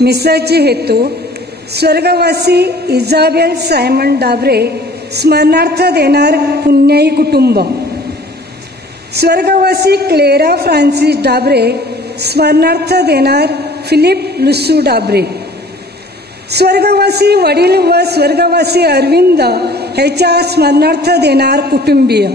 मिसाची हेतू स्वर्गवासी Isabel Simon Dabre स्मरणार्थ देणार पुण्याई कुटुंब, स्वर्गवासी क्लेरा फ्रान्सिस डाबरे स्मरणार्थ देणार फिलिप लुसू डाबरे, स्वर्गवासी वडील व स्वर्गवासी अरविंद ह्याच्या स्मरणार्थ देणार कुटुंबीय.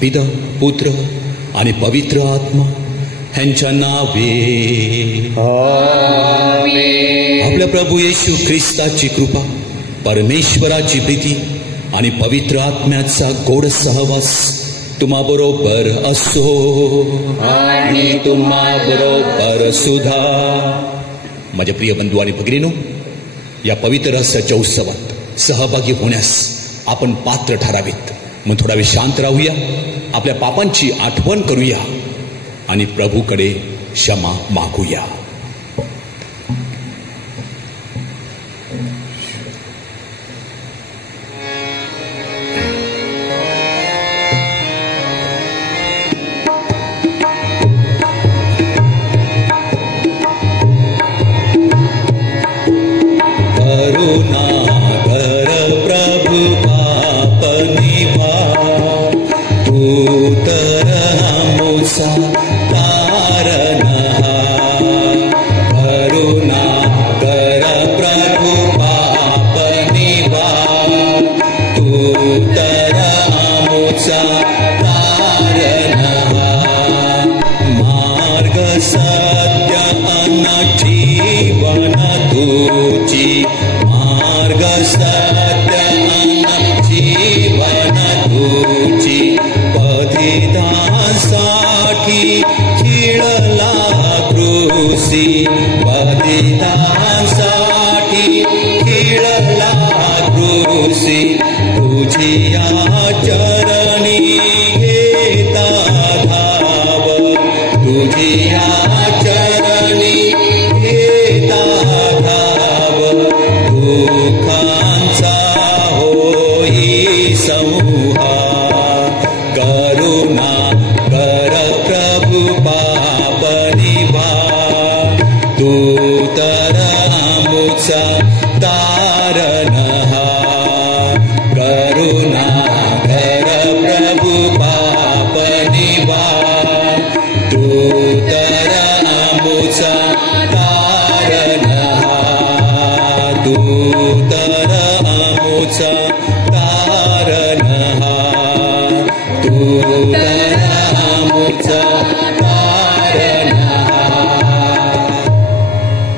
पिता, पुत्र आणि पवित्र आत्मा ह्यांच्या नावे आमेन. आपल्या प्रभू येशू ख्रिस्ताची कृपा, परमेश्वराची प्रीती आणि पवित्र आत्म्याचा गोड सहवास तुम्हाबरोबर असो आणि तुम्हाबरोबर सुद्धा. माझ्या प्रिय बंधू आणि भगिनीनो, या पवित्र रसाच्या उत्सवात सहभागी होण्यास आपण पात्र ठरावेत. मग थोडा वेळ शांत राहूया, आपल्या पापांची आठवण करूया आणि प्रभूकडे क्षमा मागूया.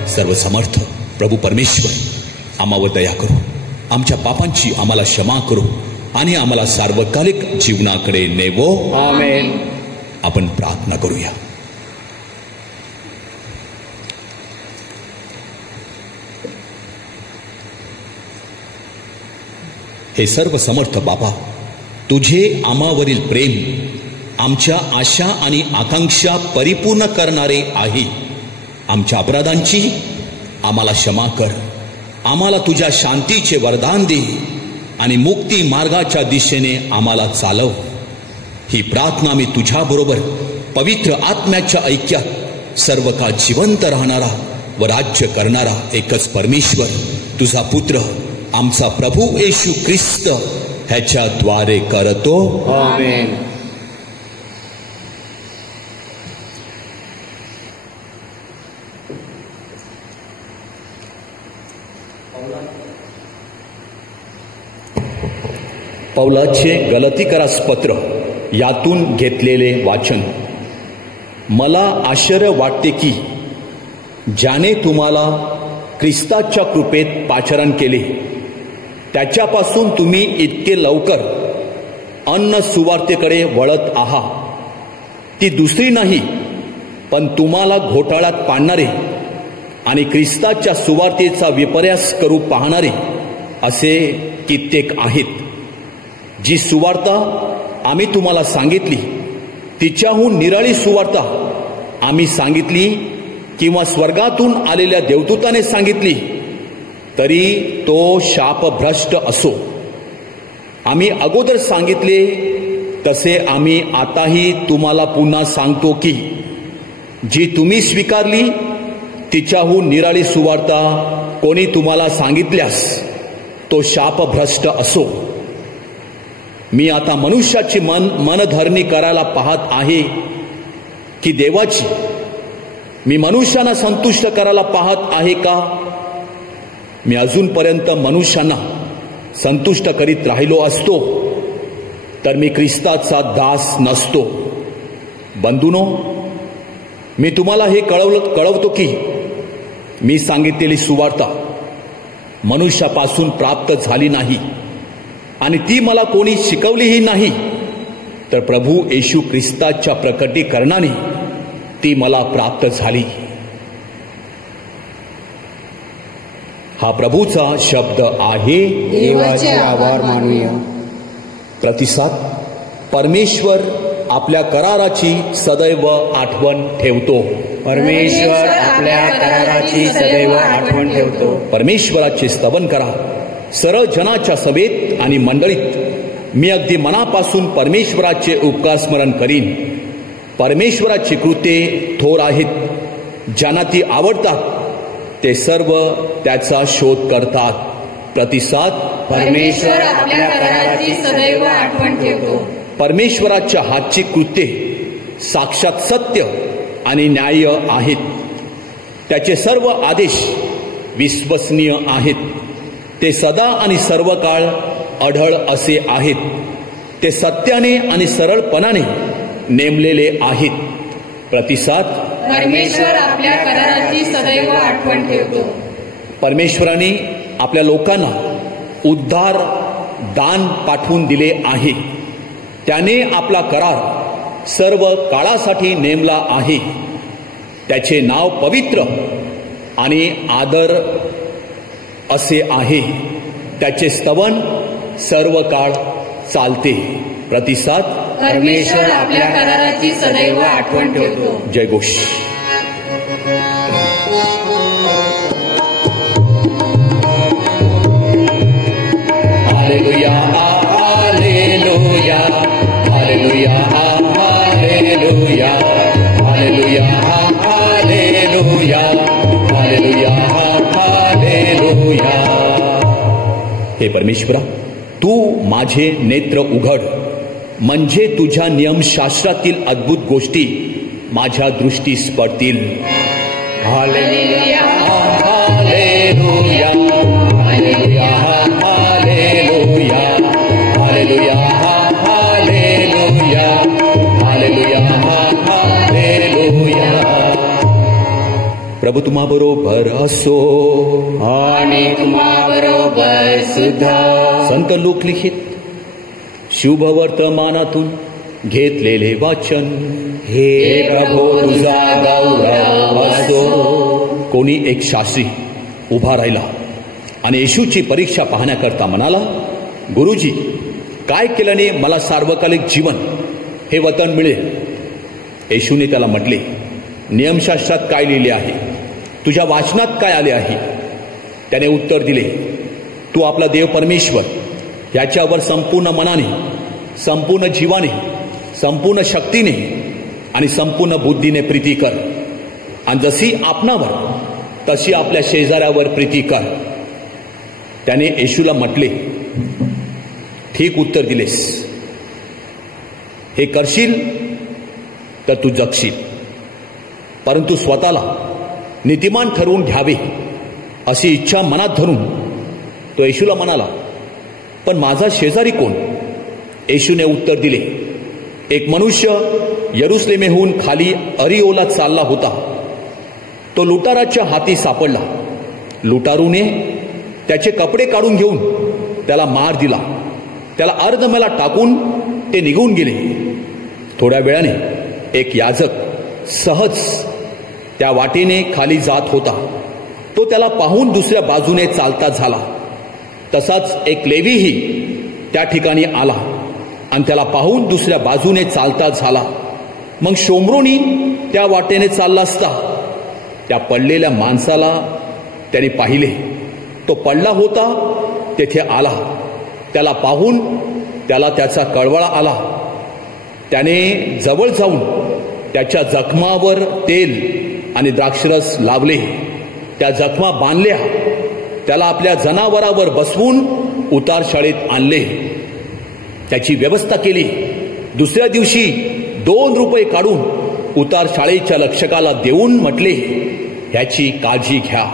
सर्वसमर्थ प्रभू परमेश्वर आम्हावर दया करो, आमच्या पापांची आम्हाला क्षमा करो आणि आम्हाला सार्वकालिक जीवनाकडे नेवो. आमेन. आपण प्रार्थना करूया. हे सर्व समर्थ बाबा, तुझे आम्हावरील प्रेम आमच्या आशा आणि आकांक्षा परिपूर्ण करणारे आहे. आमच्या अपराधांची आम्हाला क्षमा कर. आम्हाला तुझ्या शांतीचे वरदान दे आणि मुक्ती मार्गाच्या दिशेने आम्हाला चालव. ही प्रार्थना मी तुझ्याबरोबर पवित्र आत्म्याच्या ऐक्यात सर्व काळ जिवंत राहणारा व राज्य करणारा एकच परमेश्वर तुझा पुत्र आमचा प्रभू येशू ख्रिस्त ह्याच्याद्वारे करतो. आमेन. पौलाचे गलतीकरास पत्र यातून घेतलेले वाचन. मला आश्चर्य वाटते की ज्याने तुम्हाला ख्रिस्ताच्या कृपेत पाचारण केले त्याच्यापासून तुम्ही इतके लवकर अन्न सुवार्तेकडे वळत आहात. ती दुसरी नाही पण तुम्हाला घोटाळ्यात पाडणारे आणि ख्रिस्ताच्या सुवार्तेचा विपर्यास करू पाहणारे असे कित्येक आहेत. जी सुवार्ता आम्ही तुम्हाला सांगितली तिच्याहून निराळी सुवार्ता आम्ही सांगितली किंवा स्वर्गातून आलेल्या देवदूताने सांगितली तरी तो शापभ्रष्ट असो. आम्ही अगोदर सांगितले तसे आम्ही आताही तुम्हाला पुन्हा सांगतो की जी तुम्ही स्वीकारली तिच्याहून निराळी सुवार्ता कोणी तुम्हाला सांगितल्यास तो शापभ्रष्ट असो. मी आता मनुष्याची मनधरणी करायला पाहत आहे की देवाची? मी मनुष्यांना संतुष्ट करायला पाहत आहे का? मी अजूनपर्यंत मनुष्यांना संतुष्ट करीत राहिलो असतो तर मी ख्रिस्ताचा दास नसतो. बंधूनो, मी तुम्हाला हे कळवतो की मी सांगितलेली सुवार्ता मनुष्यापासून प्राप्त झाली नाही आणि ती मला कोणी शिकवलीही नाही, तर प्रभू येशू ख्रिस्ताच्या प्रकटीकरणाने ती मला प्राप्त झाली. हा प्रभूचा शब्द आहे. देवाचे आभार मानूया. प्रतिसाद. परमेश्वर आपल्या कराराची सदैव आठवण ठेवतो. परमेश्वर आपल्या कराराची सदैव आठवण ठेवतो. परमेश्वराचे स्तवन करा सरळ जनाच्या सभेत आणि मंडळीत. मी अगदी मनापासून परमेश्वराचे उपकार स्मरण करीन. परमेश्वराची कृत्ये थोर आहेत. ज्यांना ती आवडतात ते सर्व त्याचा शोध करतात. प्रतिसाद. परमेश्वर आपल्या कराराची सदैव आठवण ठेवतो. परमेश्वराच्या हातची कृत्ये साक्षात सत्य आणि न्याय आहेत. त्याचे सर्व आदेश विश्वसनीय आहेत. ते सदा आणि सर्व काळ अढळ असे आहेत. ते सत्याने आणि सरळपणाने नेमलेले आहेत. प्रतिसाद. परमेश्वर आपल्या कराराची सदैव आठवण ठेवतो. परमेश्वराने आपल्या लोकांना उद्धार दान पाठवून दिले आहे. त्याने आपला करार सर्व काळासाठी नेमला आहे. त्याचे नाव पवित्र आणि आदर असे आहे. त्याचे स्तवन सर्व काळ चालते. प्रतिसाद. परमेश्वर आपल्या कराराची सदैव आठवण ठेवतो. जयघोष. Hallelujah hallelujah hallelujah hallelujah hallelujah hallelujah hallelujah hallelujah. हे परमेश्वरा, तू माझे नेत्र उघड म्हणजे तुझ्या नियमशास्त्रातील अद्भुत गोष्टी माझ्या दृष्टीस पडतील. Hallelujah hallelujah hallelujah hallelujah hallelujah hallelujah hallelujah hallelujah. प्रभू तुम्हा बरोबर असो आणि तुम्हा बरोबर सुद्धा. संत लोकलिखित शुभवर्तमानातून घेतलेले वाचन. हे प्रभो तुझा गौरव असो. कोणी एक शास्त्री उभा राहिला आणि येशूची परीक्षा पाहण्याकरता म्हणाला, गुरुजी, काय केल्याने मला सार्वकालिक जीवन हे वतन मिळेल? येशूने त्याला म्हटले, नियमशास्त्रात काय लिहिले आहे? तुझ्या वाचनात काय आले आहे? त्याने उत्तर दिले, तू आपला देव परमेश्वर याच्यावर संपूर्ण मनाने, संपूर्ण जीवाने, संपूर्ण शक्तीने आणि संपूर्ण बुद्धीने प्रीती कर, आणि जशी आपणावर तशी आपल्या शेजाऱ्यावर प्रीती कर. त्याने येशूला म्हटले, ठीक उत्तर दिलेस. हे करशील तर तू जगशील. परंतु स्वतःला नीतिमान ठरवून घ्यावे अशी इच्छा मनात धरून तो येशूला म्हणाला, पण माझा शेजारी कोण? येशूने उत्तर दिले, एक मनुष्य यरुसलेमेहून खाली अरिओला चालला होता. तो लुटाराच्या हाती सापडला. लुटारूने त्याचे कपडे काढून घेऊन त्याला मार दिला. त्याला अर्धमेला टाकून ते निघून गेले. थोड्या वेळाने एक याजक सहज त्या वाटेने खाली जात होता. तो त्याला पाहून दुसऱ्या बाजूने चालता झाला. तसाच एक लेवीही त्या ठिकाणी आला आणि त्याला पाहून दुसऱ्या बाजूने चालता झाला. मग शोमरोनी त्या वाटेने चालला असता त्या पडलेल्या माणसाला त्याने पाहिले. तो पडला होता, तेथे आला. त्याला पाहून त्याला त्याचा कळवळा आला. त्याने जवळ जाऊन त्याच्या जखमावर तेल आणि द्राक्षरस लावले. त्या जखमा बांधल्या. त्याला आपल्या जनावरावर बसवून उतार शाळेत आणले. त्याची व्यवस्था केली. दुसऱ्या दिवशी 2 रुपये काढून उतार शाळेच्या रक्षकाला देऊन म्हटले, ह्याची काळजी घ्या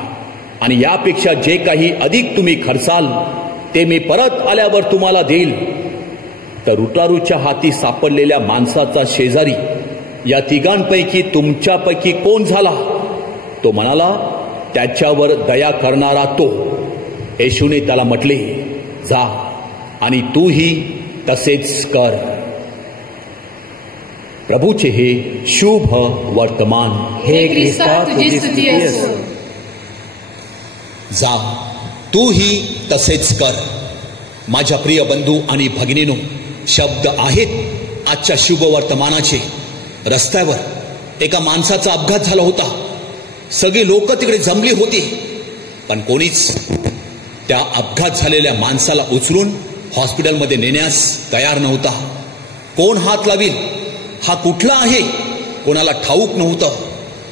आणि यापेक्षा जे काही अधिक तुम्ही खर्चाल ते मी परत आल्यावर तुम्हाला देईल. तर लुटारूच्या हाती सापडलेल्या माणसाचा शेजारी या तिघांपैकी तुमच्यापैकी कोण झाला? तो म्हणाला, त्याच्यावर दया करणारा तो. येशूने त्याला म्हटले, जा आणि तूही तसेच कर. प्रभूचे हे शुभ वर्तमान. हे ख्रिस्ता तुझी स्तुती असो. जा तूही तसेच कर. माझ्या प्रिय बंधू आणि भगिनीनो, शब्द आहेत आजच्या शुभ वर्तमानाचे. रस्त्यावर एका माणसाचा अपघात झाला होता. सगळी लोक तिकडे जमली होती, पण कोणीच त्या अपघात झालेल्या माणसाला उचलून हॉस्पिटलमध्ये नेण्यास तयार नव्हता. कोण हात लावील, हा कुठला आहे, कोणाला ठाऊक नव्हतं.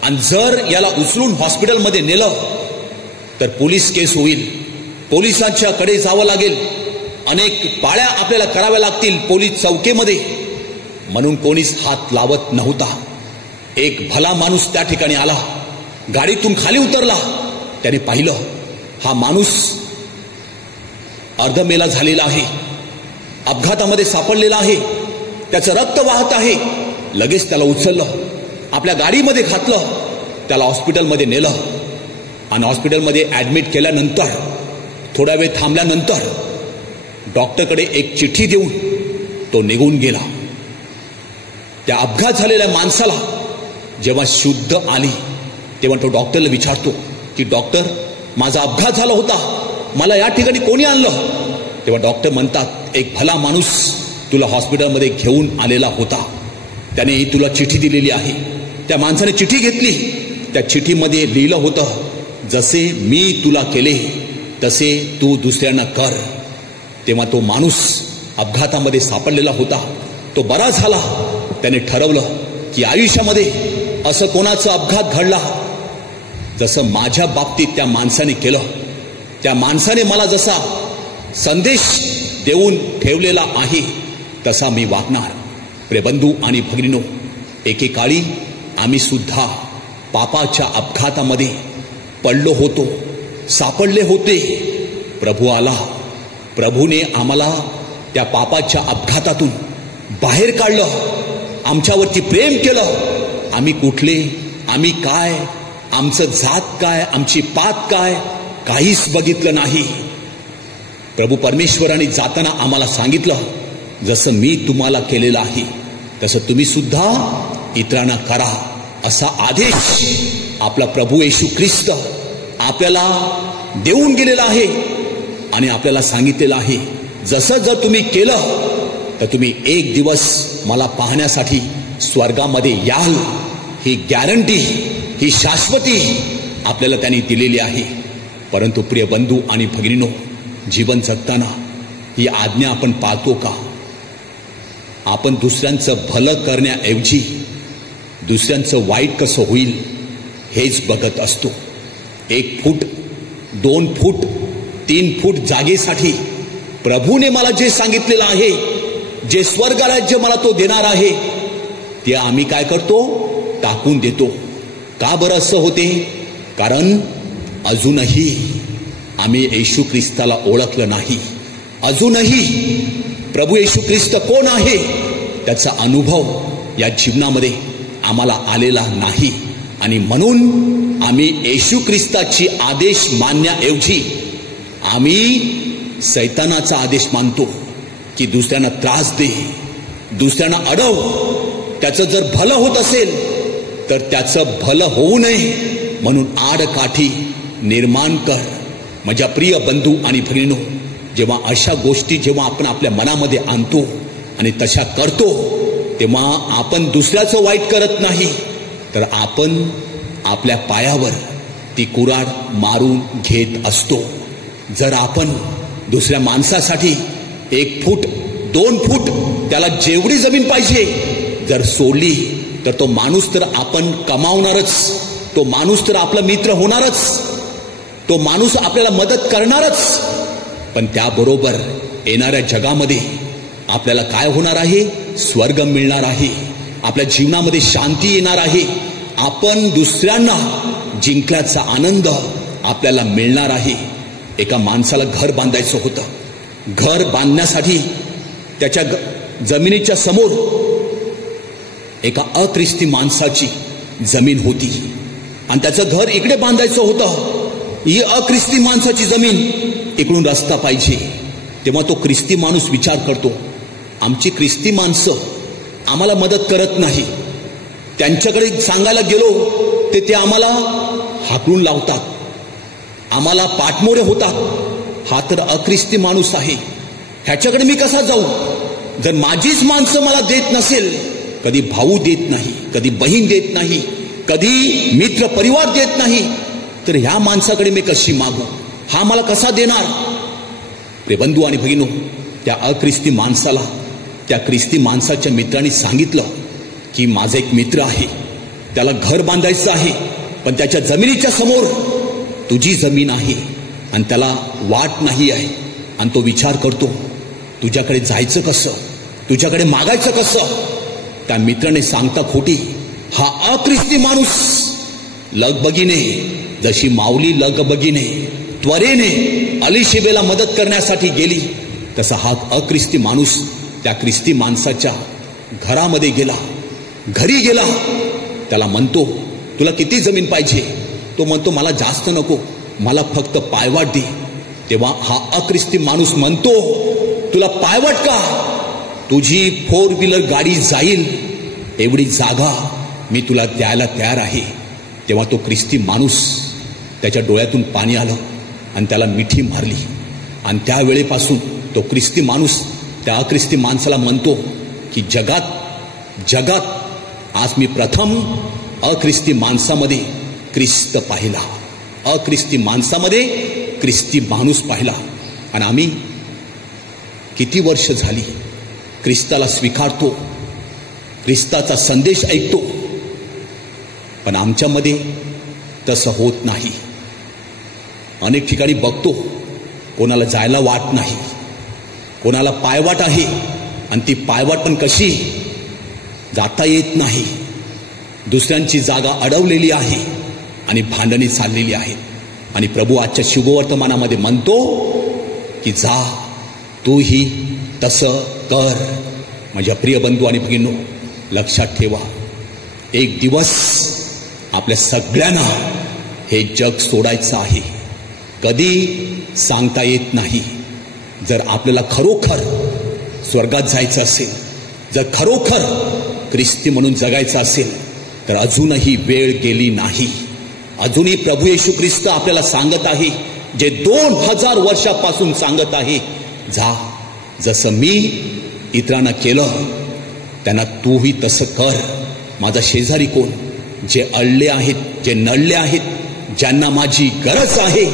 आणि जर याला उचलून हॉस्पिटलमध्ये नेलं तर पोलीस केस होईल. पोलिसांच्याकडे जावं लागेल. अनेक पाळ्या आपल्याला कराव्या लागतील पोलीस चौकीमध्ये. म्हणून कोणीच हात लावत नव्हता. एक भला माणूस त्या ठिकाणी आला. गाडीतून खाली उतरला. त्याने पाहिलं, हा माणूस अर्धमेला झालेला आहे, अपघातामध्ये सापडलेला आहे, त्याचं रक्त वाहत आहे. लगेच त्याला उचललं, आपल्या गाडीमध्ये घातलं, त्याला हॉस्पिटलमध्ये नेलं. आणि हॉस्पिटलमध्ये ऍडमिट केल्यानंतर थोडा वेळ थांबल्यानंतर डॉक्टरकडे एक चिठ्ठी देऊन तो निघून गेला. त्या अपघात झालेल्या माणसाला जेव्हा शुद्ध आली तेव्हा तो डॉक्टरला विचारतो की, डॉक्टर, माझा अपघात झाला होता, मला या ठिकाणी कोणी आणलं? तेव्हा डॉक्टर म्हणतात, एक भला माणूस तुला हॉस्पिटलमध्ये घेऊन आलेला होता, त्याने तुला चिठ्ठी दिलेली आहे. त्या माणसाने चिठ्ठी घेतली. त्या चिठ्ठीमध्ये लिहिलं होतं, जसे मी तुला केले तसे तू दुसऱ्यांना कर. तेव्हा तो माणूस अपघातामध्ये सापडलेला होता, तो बरा झाला. त्याने ठरवलं की आयुष्यामध्ये असं कोणाचा अपघात घडला जसं माझ्या बाबतीत त्या माणसाने केलं. त्या माणसाने मला जसा संदेश देऊन ठेवलेला आहे तसा मी वागणार. प्रिय बंधू आणि भगिनीनो, एकेकाळी आम्ही सुद्धा पापाच्या अपघातामध्ये पडलो होतो, सापडले होते. प्रभू आला. प्रभूने आम्हाला त्या पापाच्या अपघातातून बाहेर काढलं. आमच्यावरती प्रेम केलं. आम्ही कुठले, आम्ही काय, आमचं जात काय, आमची पात काय, काहीच बघितलं नाही. प्रभू परमेश्वराने जाताना आम्हाला सांगितलं, जसं मी तुम्हाला केलेलं आहे तसं तुम्ही सुद्धा इतरांना करा. असा आदेश आपला प्रभू येशू ख्रिस्त आपल्याला देऊन गेलेला आहे. आणि आपल्याला सांगितलेलं आहे, जसं जर तुम्ही केलं तर तुम्ही एक दिवस मला पाहण्यासाठी स्वर्गामध्ये याल. ही गॅरंटी, ही शाश्वती आपल्याला त्यांनी दिलेली आहे. परंतु प्रिय बंधू आणि भगिनीनो, जीवन जगताना ही आज्ञा आपण पाळतो का? आपण दुसऱ्यांचं भलं करण्याऐवजी दुसऱ्यांचं वाईट कसं होईल हेच बघत असतो. 1 फूट 2 फूट 3 फूट जागेसाठी प्रभूने मला जे सांगितलेलं आहे, जे स्वर्ग राज्य मला तो देणार आहे, ते आम्ही काय करतो? टाकून देतो. का बरं असं होते? कारण अजूनही आम्ही येशू ख्रिस्ताला ओळखलं नाही. अजूनही प्रभू येशू ख्रिस्त कोण आहे त्याचा अनुभव या जीवनामध्ये आम्हाला आलेला नाही. आणि म्हणून आम्ही येशू ख्रिस्ताची आदेश मानण्याऐवजी आम्ही सैतानाचा आदेश मानतो की दुसऱ्यांना त्रास दे, दुसऱ्यांना अडव. त्याचं जर भलं होत असेल तर त्याचं भलं होऊ नये म्हणून आडकाठी निर्माण कर. माझ्या प्रिय बंधू आणि भगिनीनो, जेव्हा अशा गोष्टी जेव्हा आपण आपल्या मनामध्ये आणतो आणि तशा करतो, तेव्हा आपण दुसऱ्याचं वाईट करत नाही, तर आपण आपल्या पायावर ती कुऱ्हाड मारून घेत असतो. जर आपण दुसऱ्या माणसासाठी 1 फूट 2 फूट त्याला जेवढी जमीन पाहिजे जर सोडली, तर तो माणूस तर आपण कमावणारच, तो माणूस तर आपला मित्र होणारच, तो माणूस आपल्याला मदत करणारच. पण त्याबरोबर येणाऱ्या जगामध्ये आपल्याला काय होणार आहे? स्वर्ग मिळणार आहे. आपल्या जीवनामध्ये शांती येणार आहे. आपण दुसऱ्यांना जिंकल्याचा आनंद आपल्याला मिळणार आहे. एका माणसाला घर बांधायचं होतं. घर बांधण्यासाठी त्याच्या जमिनीच्या समोर एका अख्रिस्ती माणसाची जमीन होती आणि त्याचं घर इकडे बांधायचं होतं. ही अख्रिस्ती माणसाची जमीन, इकडून रस्ता पाहिजे. तेव्हा तो ख्रिस्ती माणूस विचार करतो, आमची ख्रिस्ती माणसं आम्हाला मदत करत नाही. त्यांच्याकडे सांगायला गेलो ते आम्हाला हाकलून लावतात, आम्हाला पाठमोरे होतात. हा तर अख्रिस्ती माणूस आहे, ह्याच्याकडे मी कसा जाऊ? जर माझीच माणसं मला देत नसेल, कधी भाऊ देत नाही, कधी बहीण देत नाही, कधी मित्र परिवार देत नाही, तर ह्या माणसाकडे मी कशी मागू? हा मला कसा देणार? रे बंधू आणि भगिनो, त्या अख्रिस्ती माणसाला त्या ख्रिस्ती माणसाच्या मित्रांनी सांगितलं की माझा एक मित्र आहे, त्याला घर बांधायचं आहे, पण त्याच्या जमिनीच्या समोर तुझी जमीन आहे आणि त्याला वाट नाही आहे. आणि तो विचार करतो, तुझ्याकडे जायचं कसं, तुझ्याकडे मागायचं कसं? त्या मित्राने सांगता खोटी, हा अख्रिस्ती माणूस लगबगीने, जशी माऊली लगबगीने त्वरेने अलिशेबेला मदत करण्यासाठी गेली, तसा हा अख्रिस्ती माणूस त्या ख्रिस्ती माणसाच्या घरामध्ये गेला, घरी गेला. त्याला म्हणतो, तुला किती जमीन पाहिजे? तो म्हणतो, मला जास्त नको, मला फक्त पायवाट दे. तेव्हा हा अख्रिस्ती माणूस म्हणतो, तुला पायवाट का? तुझी 4 व्हीलर गाडी जाईल एवढी जागा मी तुला द्यायला तयार आहे. तेव्हा तो ख्रिस्ती माणूस, त्याच्या डोळ्यातून पाणी आलं आणि त्याला मिठी मारली. आणि त्यावेळेपासून तो ख्रिस्ती माणूस त्या अख्रिस्ती माणसाला म्हणतो की जगात आज मी प्रथम अख्रिस्ती माणसामध्ये ख्रिस्त पाहिला, अख्रिस्ती माणसामध्ये ख्रिस्ती माणूस पाहिला. आणि आम्ही किती वर्ष झाली ख्रिस्ताला स्वीकारतो, ख्रिस्ताचा संदेश ऐकतो, पण आमच्यामध्ये तसं होत नाही. अनेक ठिकाणी बघतो, कोणाला जायला वाट नाही, कोणाला पायवाट आहे, आणि ती पायवाट पण कशी, जाता येत नाही. दुसऱ्यांची जागा अडवलेली आहे आणि भांडणे चाललेली आहेत. आणि प्रभू आजच्या शुभवर्तमानामध्ये म्हणतो की जा, तूही तसं कर. माझ्या प्रिय बंधू आणि भगिनींनो, लक्षात ठेवा, एक दिवस आपल्या सगळ्यांना हे जग सोडायचं आहे. कधी सांगता येत नाही. जर आपल्याला खरोखर स्वर्गात जायचं असेल, जर खरोखर ख्रिस्ती म्हणून जगायचं असेल, तर अजूनही वेळ गेली नाही. अजूनही प्रभू येशू ख्रिस्त आपल्याला सांगत आहे, जे 2000 वर्षापासून सांगत आहे, जा जसं मी इतरांना केलं त्यांना तूही तसं कर. माझा शेजारी कोण? जे अडले आहेत, जे नडले आहेत, ज्यांना माझी गरज आहे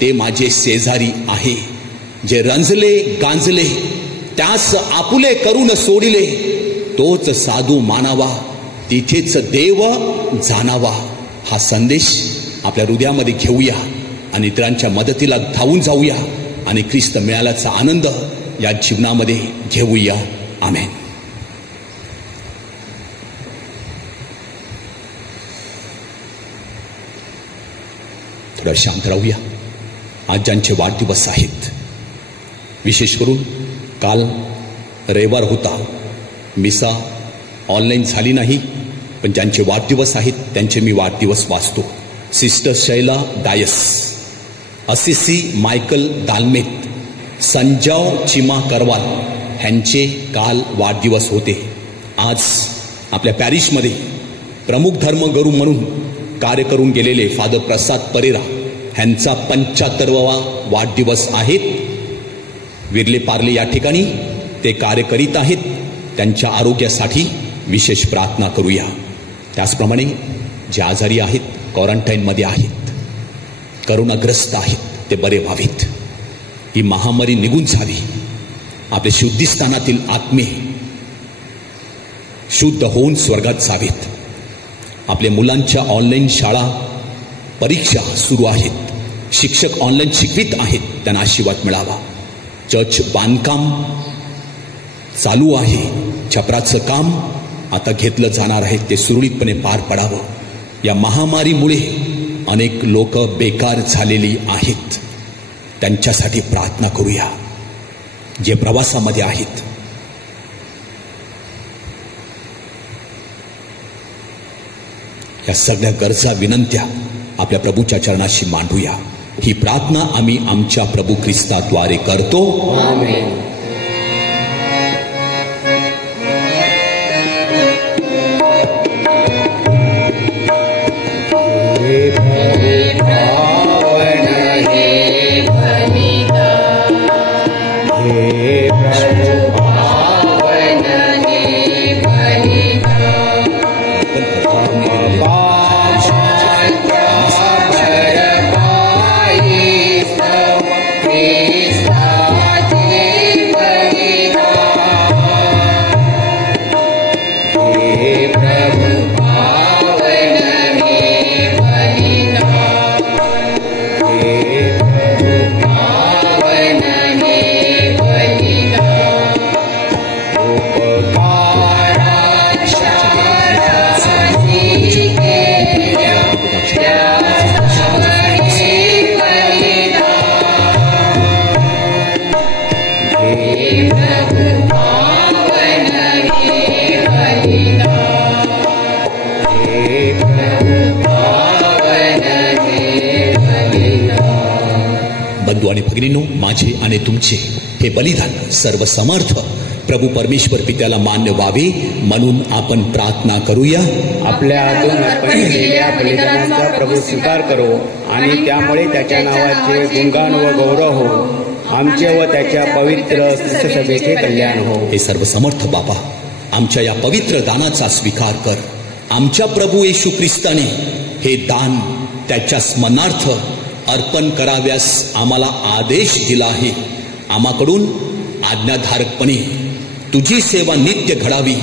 ते माझे शेजारी आहे. जे रंजले गांजले त्यास आपुले करून सोडिले, तोच साधू मानावा, तिथेच देव जाणावा. हा संदेश आपल्या हृदयामध्ये घेऊया आणि इतरांच्या मदतीला धावून जाऊया आणि ख्रिस्त मिळाल्याचा आनंद या जीवनामध्ये घेऊया. आमेन. थोडं शांत राहूया. आज ज्यांचे वाढदिवस आहेत, विशेष करून काल रविवार होता, मिसा ऑनलाईन झाली नाही, पण ज्यांचे वाढदिवस आहेत त्यांचे मी वाढदिवस वाचतो. Sister Shaila Dias, Assisi Michael दालमेत, Sanjay Chima Karwal ह्यांचे काल वाढदिवस होते. आज आपल्या पॅरिशमध्ये प्रमुख धर्मगुरू म्हणून कार्य करून गेलेले फादर प्रसाद परेरा ह्यांचा 75वा वाढदिवस आहेत. विरले पार्ले या ठिकाणी ते कार्य करीत आहेत. त्यांच्या आरोग्यासाठी विशेष प्रार्थना करूया. त्याचप्रमाणे जे आजारी आहेत, क्वारंटाईनमध्ये आहेत, करोनाग्रस्त आहेत, ते बरे व्हावेत. ही महामारी निघून जावी. आपल्या शुद्धीस्थानातील आत्मे शुद्ध होऊन स्वर्गात जावेत. आपल्या मुलांच्या ऑनलाईन शाळा परीक्षा सुरू आहेत, शिक्षक ऑनलाईन शिकवित आहेत, त्यांना आशीर्वाद मिळावा. चर्च बांधकाम चालू आहे, छपराचं काम आता घेतलं जाणार आहे, ते सुरळीतपणे पार पडावं. या महामारीमुळे अनेक लोक बेकार झालेली आहेत, त्यांच्यासाठी प्रार्थना करूया. जे प्रवासामध्ये आहेत, या सगळ्या गरजा विनंत्या आपल्या प्रभूच्या चरणाशी मांडूया. ही प्रार्थना आम्ही आमच्या प्रभू ख्रिस्ताद्वारे करतो. आमेन. बंधू आणि भगिनींनो, माझे आणि तुमचे हे बलिदान सर्व समर्थ प्रभू परमेश्वर पित्याला मान्य व्हावे म्हणून आपण प्रार्थना करूया. आपल्या हातून अर्पण केलेल्या बलिदानाचा प्रभू स्वीकार करो आणि त्यामुळे त्याच्या नावाचे गुणगान व गौरव हो. आमचे व त्याच्या पवित्र सभेचे कल्याण हो. हे सर्व समर्थ बाबा, आमच्या या पवित्र दानाचा स्वीकार कर. आमच्या प्रभू येशू ख्रिस्ताने हे दान त्याच्या स्मरणार्थ अर्पण कराव्यास आम्हाला आदेश दिला आहे. आम्हाकडून आज्ञाधारकपणे तुझी सेवा नित्य घडावी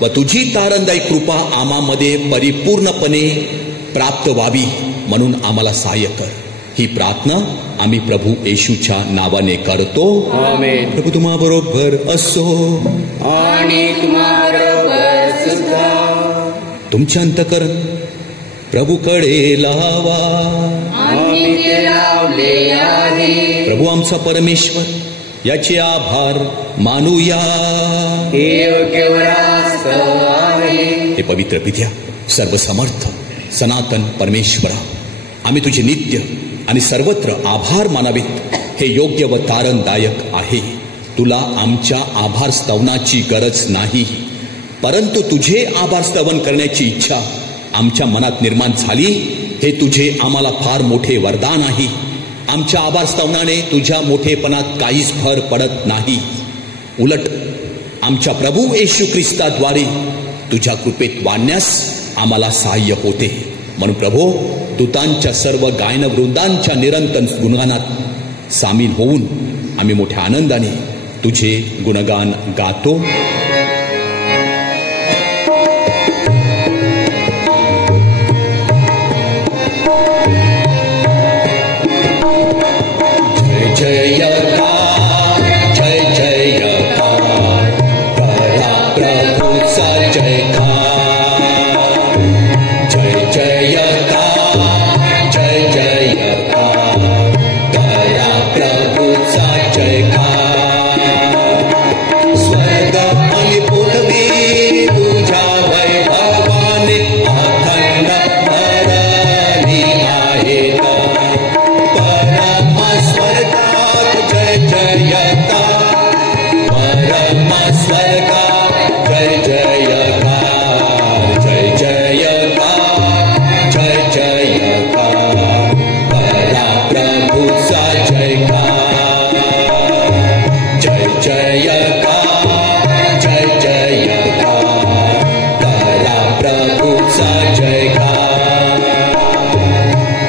व तुझी तारणदायी कृपा आम्हामध्ये परिपूर्णपणे प्राप्त व्हावी म्हणून आम्हाला सहाय्य कर. ही प्रार्थना आम्ही प्रभू येशूच्या नावाने करतो. आमेन. प्रभू तुम्हा बरोबर असो आणि तुम्हाबरोबर सुद्धा. तुमच्या अंतःकरण प्रभूकडे लावा. आम्ही ते लावले आहे. प्रभू आमचा परमेश्वर याचे आभार मानूया. हे योग्य व रास्त आहे. हे पवित्र पित्या, सर्व समर्थ सनातन परमेश्वरा, आम्ही तुझे नित्य आणि सर्वत्र आभार मानावेत हे योग्य व तारणदायक आहे. तुला आमच्या आभार स्तवनाची गरज नाही, परंतु तुझे आभार स्तवन करण्याची इच्छा आमच्या मनात निर्माण झाली. हे तुझे आम्हाला फार मोठे वरदान आहे. आमच्या आभार स्तवनाने तुझ्या मोठेपणात काहीच भर पडत नाही. उलट आमच्या प्रभू येशू ख्रिस्ताद्वारे तुझ्या कृपेत वाढण्यास आम्हाला सहाय्य होते. म्हणून प्रभो, दूतांच्या सर्व गायन वृंदांच्या निरंतर गुणगानात सामील होऊन आम्ही मोठ्या आनंदाने तुझे गुणगान गातो. जय जयकार, जय जयकार, करा प्रभूचा जयकार. जय जयकार, जय जयकार, करा प्रभूचा जयकार. स्वर्ग आणि पृथ्वी तुझ्या वैभवाने अखंड भरली आहेत. परम स्वर्गात जय जयकार, परम स्वर्गात जय जयकार. जय जयकार, जय जयकार, करा प्रभूचा जयकार. जय जयकार, जय जयकार, करा प्रभूचा जयकार.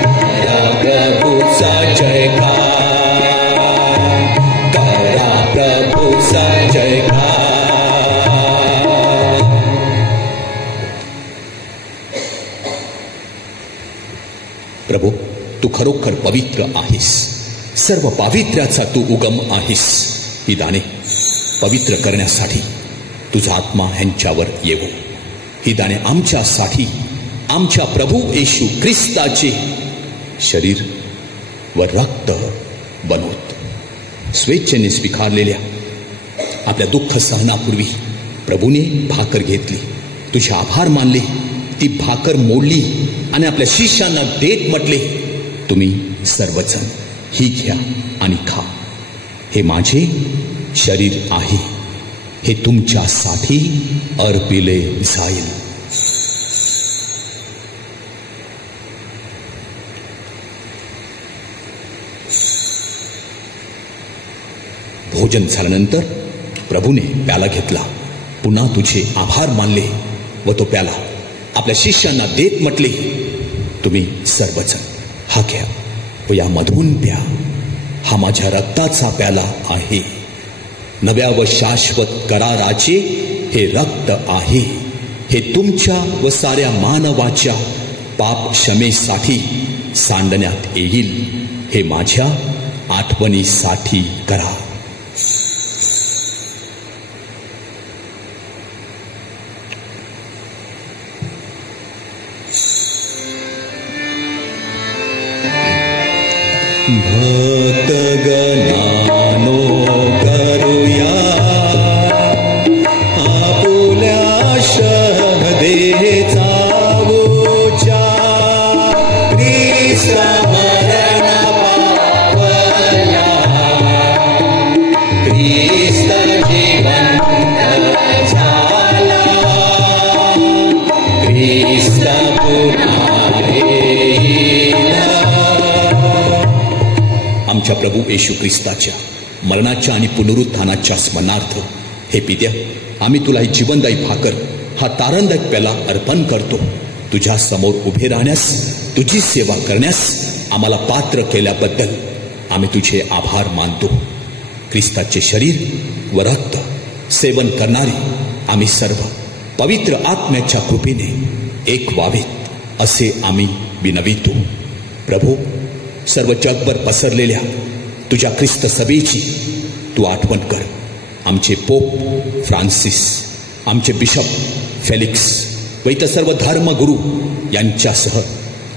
करा प्रभूचा जयकार, करा प्रभूचा जयकार. प्रभू, तू खरोखर पवित्र आहेस. सर्व पावित्र्याचा तू उगम आहेस. ही दाणे पवित्र करण्यासाठी तुझा आत्मा ह्यांच्यावर येवो. ही दाणे आमच्यासाठी आमच्या प्रभू येशू ख्रिस्ताचे शरीर व रक्त बनवत. स्वेच्छेने स्वीकारलेल्या आपल्या दुःख सहनापूर्वी प्रभूने भाकर घेतली, तुझे आभार मानले, ती भाकर मोडली आणि आपल्या शिष्यांना देत म्हटले, तुम्ही सर्वजण ही घ्या आणि खा. हे माझे शरीर आहे, हे तुमच्यासाठी अर्पिले जाईल. भोजन झाल्यानंतर प्रभूने प्याला घेतला, पुन्हा तुझे आभार मानले व तो प्याला आपल्या शिष्यांना देत म्हटले, तुम्ही सर्वजण हा घ्या व यामधून प्या. हा माझ्या रक्ताचा प्याला आहे, नव्या व शाश्वत कराराचे हे रक्त आहे. हे तुमच्या व साऱ्या मानवाच्या पाप क्षमेसाठी सांडण्यात येईल. हे माझ्या आठवणीसाठी करा. भक्तगणानो करूया आपुल्या शहदेचा उच्चार. ख्रिस्त मरण पावला, ख्रिस्त जिवंत झाला, ख्रिस्त पुन्हा येईल. आमच्या प्रभू येशू ख्रिस्ताच्या मरणाच्या आणि पुनरुत्थानाच्या स्मरणार्थ हे पित्या, आम्ही तुला ही जीवनदायी भाकर, हा तारणदायक प्याला अर्पण करतो. तुझ्या समोर उभे राहण्यास, तुझी सेवा करण्यास आम्हाला पात्र केल्याबद्दल आम्ही तुझे आभार मानतो. ख्रिस्ताचे शरीर व रक्त सेवन करणारे आम्ही सर्व पवित्र आत्म्याच्या कृपेने एक व्हावेत असे आम्ही विनवितो. प्रभू, सर्व जगभर पसरलेल्या तुझ्या ख्रिस्त सभेची तू आठवण कर. आमचे पोप फ्रान्सिस, आमचे बिशप फेलिक्स व इतर सर्व धर्मगुरू यांच्यासह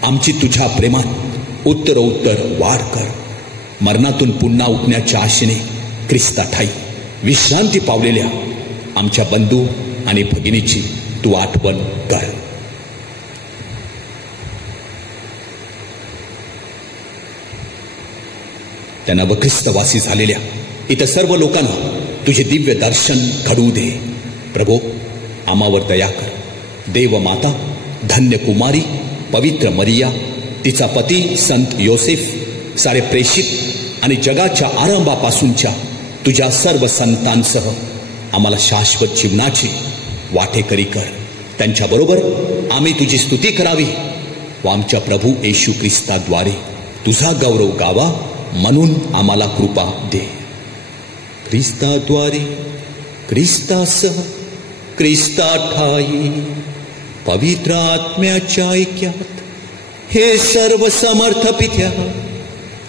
आमची तुझ्या प्रेमात उत्तरोत्तर वाढ कर. मरणातून पुन्हा उठण्याच्या आशेने ख्रिस्ताठाई विश्रांती पावलेल्या आमच्या बंधू आणि भगिनीची तू आठवण कर. त्यांना व ख्रिस्तवासी झालेल्या इतर सर्व लोकांना तुझे दिव्य दर्शन घडवू दे. प्रभो, आम्हावर दया कर. देव माता, धन्य कुमारी, पवित्र मरिया, तिचा पती संत योसेफ, सारे प्रेषित आणि जगाच्या आरंभापासूनच्या तुझ्या सर्व संतांसह आम्हाला शाश्वत जीवनाचे वाटेकरी कर. त्यांच्याबरोबर आम्ही तुझी स्तुती करावी व आमच्या प्रभू येशू ख्रिस्ताद्वारे तुझा गौरव गावा म्हणून आम्हाला कृपा दे. ख्रिस्ताद्वारे, ख्रिस्तासह, ख्रिस्ताठायी पवित्र आत्म्याच्या ऐक्यात हे सर्व समर्थ पित्या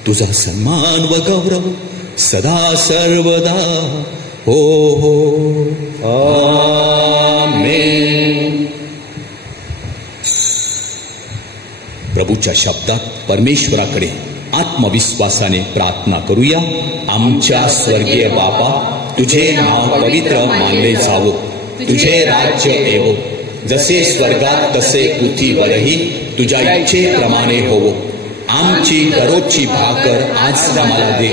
तुझा सन्मान व गौरव सदा सर्वदा हो हो. आमेन. प्रभूच्या शब्दात परमेश्वराकडे आत्मविश्वासाने प्रार्थना करूया. आमच्या स्वर्गीय बापा, तुझे नाव पवित्र मानले जावो, तुझे राज्य येवो, जसे स्वर्गात तसे पृथ्वीवरही तुझ्या इच्छेप्रमाणे होवो. आमची दररोजची भाकर आज आम्हाला दे,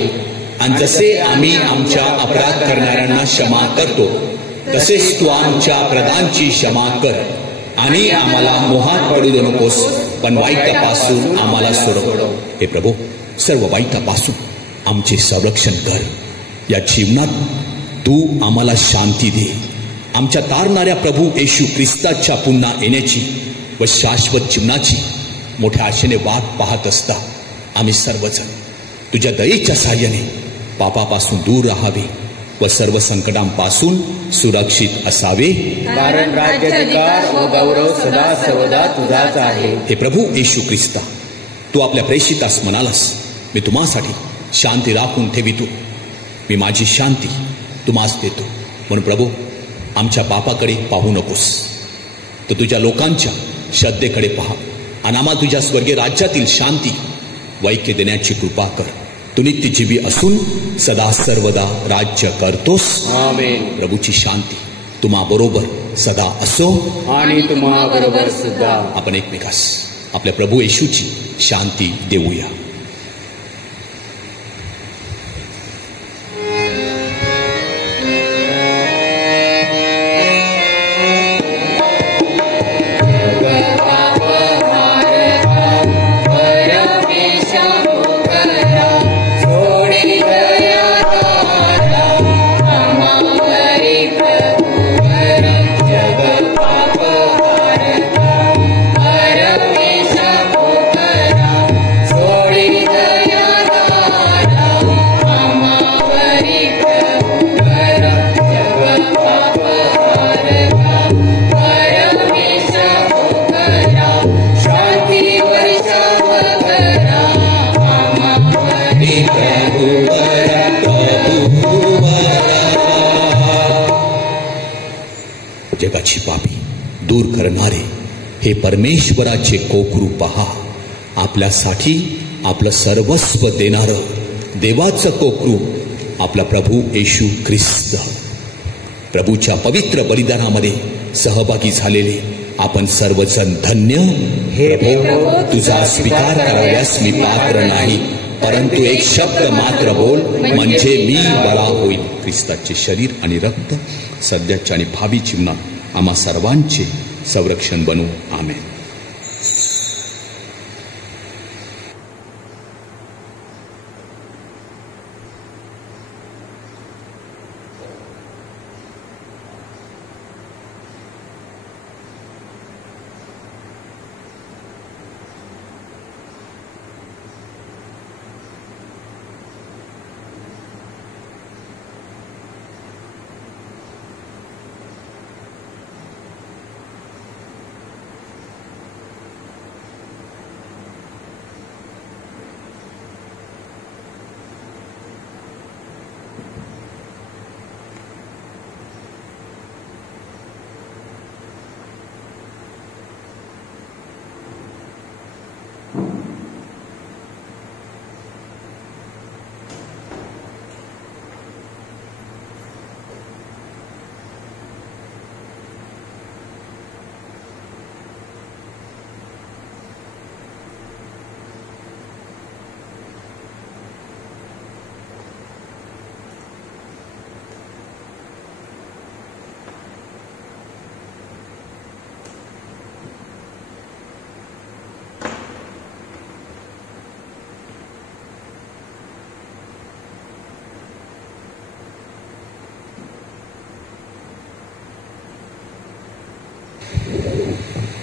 आणि जसे आम्ही आमच्या अपराध करणाऱ्यांना क्षमा करतो तसेच तू आमच्या अपराधांची क्षमा कर, आणि आम्हाला मोहात पडू देऊ नकोस, पण वाईटापासून आम्हाला सोडव. हे प्रभू, सर्व वाईटापासून आमचे संरक्षण कर. या जीवनात तू आम्हाला शांती दे. आमच्या तारणाऱ्या प्रभू येशू ख्रिस्ताच्या पुन्हा येण्याची व शाश्वत जीवनाची मोठ्या आशेने वाट पाहत असता आम्ही सर्वजण तुझ्या दयेच्या साहाय्याने पापापासून दूर राहावे व सर्व संकटांपासून सुरक्षित असावे. कारण राज्याधिकार व गौरव सदा सर्वदा तुझाच आहे. हे प्रभू येशू ख्रिस्ता, तू आपल्या प्रेषितास म्हणालास, मी तुम्हासाठी शांती राखून ठेवितो, मी माझी शांती तुम्हास देतो. म्हणून प्रभू, आमच्या पापाकडे पाहू नकोस, तर तुझ्या लोकांच्या श्रद्धेकडे पहा आणि आम्हाला तुझ्या स्वर्गीय राज्यातील शांती वैक्य देण्याची कृपा कर. तू नित्य जीवी असून सदा सर्वदा राज्य करतोस. आमेन. प्रभूची शांती तुम्हा बरोबर सदा असो आणि तुम्हा बरोबर सुद्धा. आपण एकमेकास आपल्या प्रभू येशूची शांती देऊया. जगाची पापी दूर करणारे हे परमेश्वराचे कोकरू पहा. आपल्यासाठी आपलं सर्वस्व देणारं देवाचं कोकरू आपला प्रभू येशू ख्रिस्त. प्रभूच्या पवित्र बलिदानामध्ये सहभागी झालेले आपण सर्वजण धन्य. हे प्रभू, तुझा स्वीकार कराव्यास मी पात्र नाही, परंतु एक शब्द मात्र बोल म्हणजे मी बरा होईल. ख्रिस्ताचे शरीर आणि रक्त सध्याच्या आणि भावी जीवनात आम्हा सर्वांचे संरक्षण बनू. आमेन.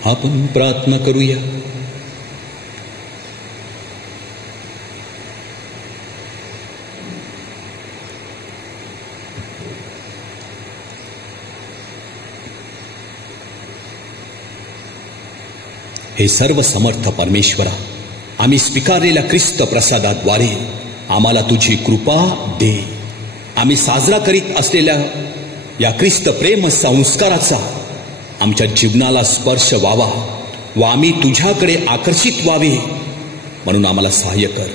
आपण प्रार्थना करूया. हे सर्व समर्थ परमेश्वरा, आम्ही स्वीकारलेल्या ख्रिस्त प्रसादाद्वारे आम्हाला तुझी कृपा दे. आम्ही साजरा करीत असलेल्या या ख्रिस्त प्रेम संस्काराचा आमच्या जीवनाला स्पर्श व्हावा व आम्ही तुझ्याकडे आकर्षित व्हावे म्हणून आम्हाला सहाय्य कर.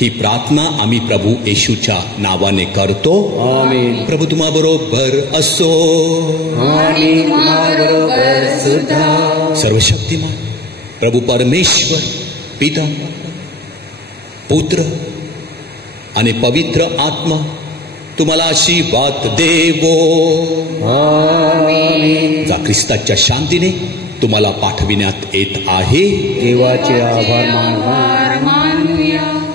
ही प्रार्थना आम्ही प्रभू येशूच्या नावाने करतो. आमेन. प्रभू तुम्हा बरोबर असो. आणि तुम्हाबरोबर सुद्धा. सर्वशक्तिमान प्रभू परमेश्वर पिता, पुत्र आणि पवित्र आत्मा तुम्हाला आशीर्वाद देवो. आमेन. जा ख्रिस्ताच्या शांतीने तुम्हाला पाठविण्यात येत आहे. देवाचे आभार मानवा. मानूया.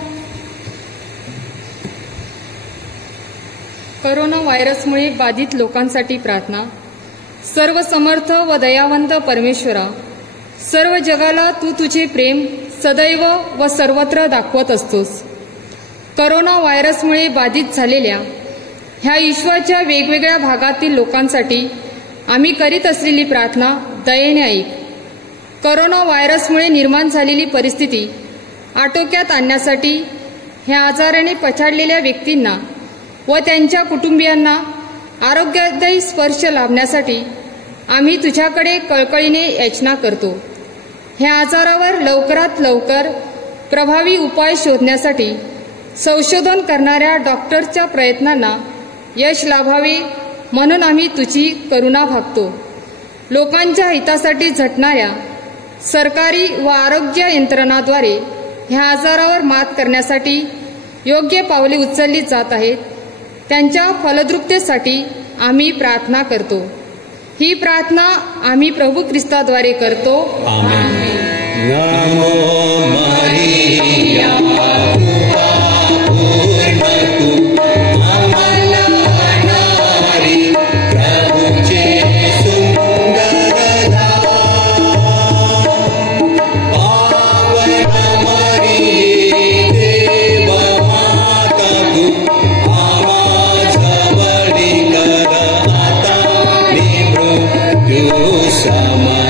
करोना व्हायरसमुळे बाधित लोकांसाठी प्रार्थना. सर्व समर्थ व दयावंत परमेश्वरा, सर्व जगाला तू तुझे प्रेम सदैव व सर्वत्र दाखवत असतोस. करोना व्हायरसमुळे बाधित झालेल्या ह्या विश्वाच्या वेगवेगळ्या भागातील लोकांसाठी आम्ही करीत असलेली प्रार्थना दयेने ऐक. करोना व्हायरसमुळे निर्माण झालेली परिस्थिती आटोक्यात आणण्यासाठी ह्या आजाराने पछाडलेल्या व्यक्तींना व त्यांच्या कुटुंबियांना आरोग्यदायी स्पर्श लाभण्यासाठी आम्ही तुझ्याकडे कळकळीने याचना करतो. ह्या आजारावर लवकरात लवकर प्रभावी उपाय शोधण्यासाठी संशोधन करणाऱ्या डॉक्टरच्या प्रयत्नांना यश लाभावे म्हणून आम्ही तुझी करुणा भागतो. लोकांच्या हितासाठी झटणाऱ्या सरकारी व आरोग्य यंत्रणाद्वारे ह्या आजारावर मात करण्यासाठी योग्य पावले उचलली जात आहेत. त्यांच्या फलद्रुपतेसाठी आम्ही प्रार्थना करतो. ही प्रार्थना आम्ही प्रभू ख्रिस्ताद्वारे करतो. आमेन. नमो मरिया sama